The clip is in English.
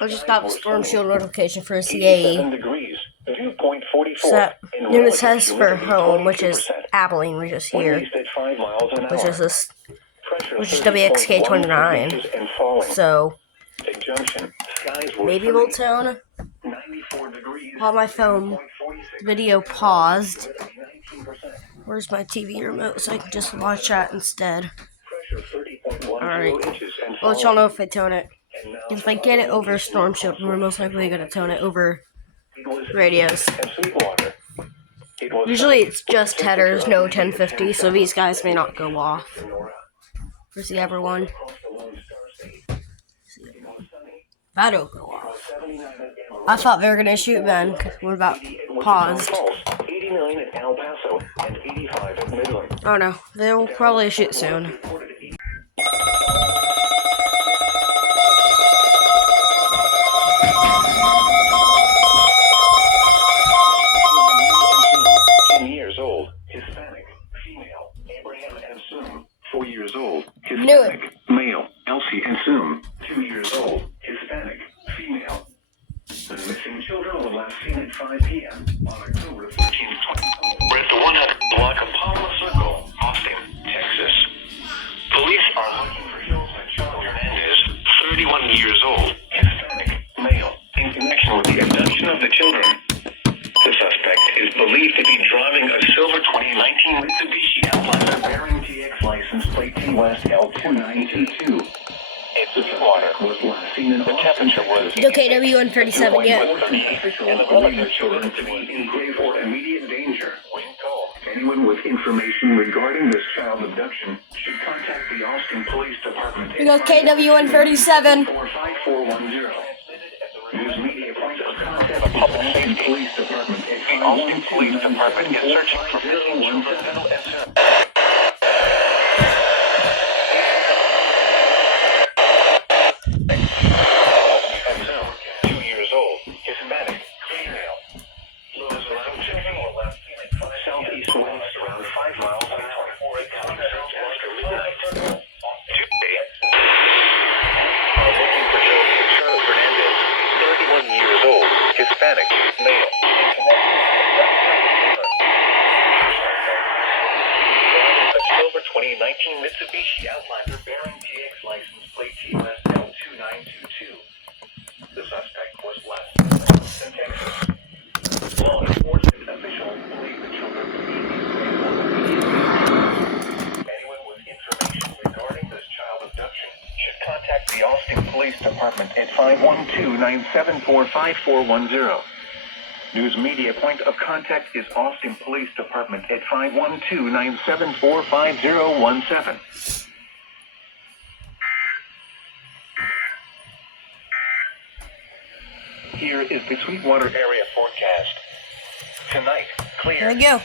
I just got the storm shield notification for CAE. So that then it says for home, which is Abilene, which is here, which is this, which is WXK29. So maybe we'll tone while my phone video paused. Where's my TV remote so I can just watch that instead? Alright, I'll let y'all know if I tone it. Because if I get it over Storm Shield, we're most likely going to tone it over radios. Usually it's just headers, no 1050, so these guys may not go off. Where's the other one? That'll go off. I thought they were going to shoot then. What about paused? Oh no, they'll probably shoot soon. Knew it. Male, Elsie and Soon, 2 years old, Hispanic, female. The missing children were last seen at 5 p.m. on October 13th, 2020. We're at the 100 block of Palma Circle, Austin, Texas. Police are looking for Hilton Charles Hernandez, 31 years old, Hispanic, male, in connection with the abduction of the children. The suspect is believed to be driving a silver 2019 Mitsubishi Outlander bearing TX license plate T-West L2922. The temperature was KW137 yet. and the relative children to be in grave or immediate danger. Anyone with information regarding this child abduction should contact the Austin Police Department. KW137. 45410. News media points of contact with Austin Police Department. The Austin Police Department is searching for missing children. Hispanic, male, a silver 2019 Mitsubishi Outlander bearing TX license plate T-West L2922. The suspect was last in Texas. Law enforcement officials believe the children to be anyone with information regarding this child abduction should contact the Austin Police Department at 512-974-5410. News media point of contact is Austin Police Department at 512-974-5017. Here is the Sweetwater area forecast. Tonight, clear. There we go.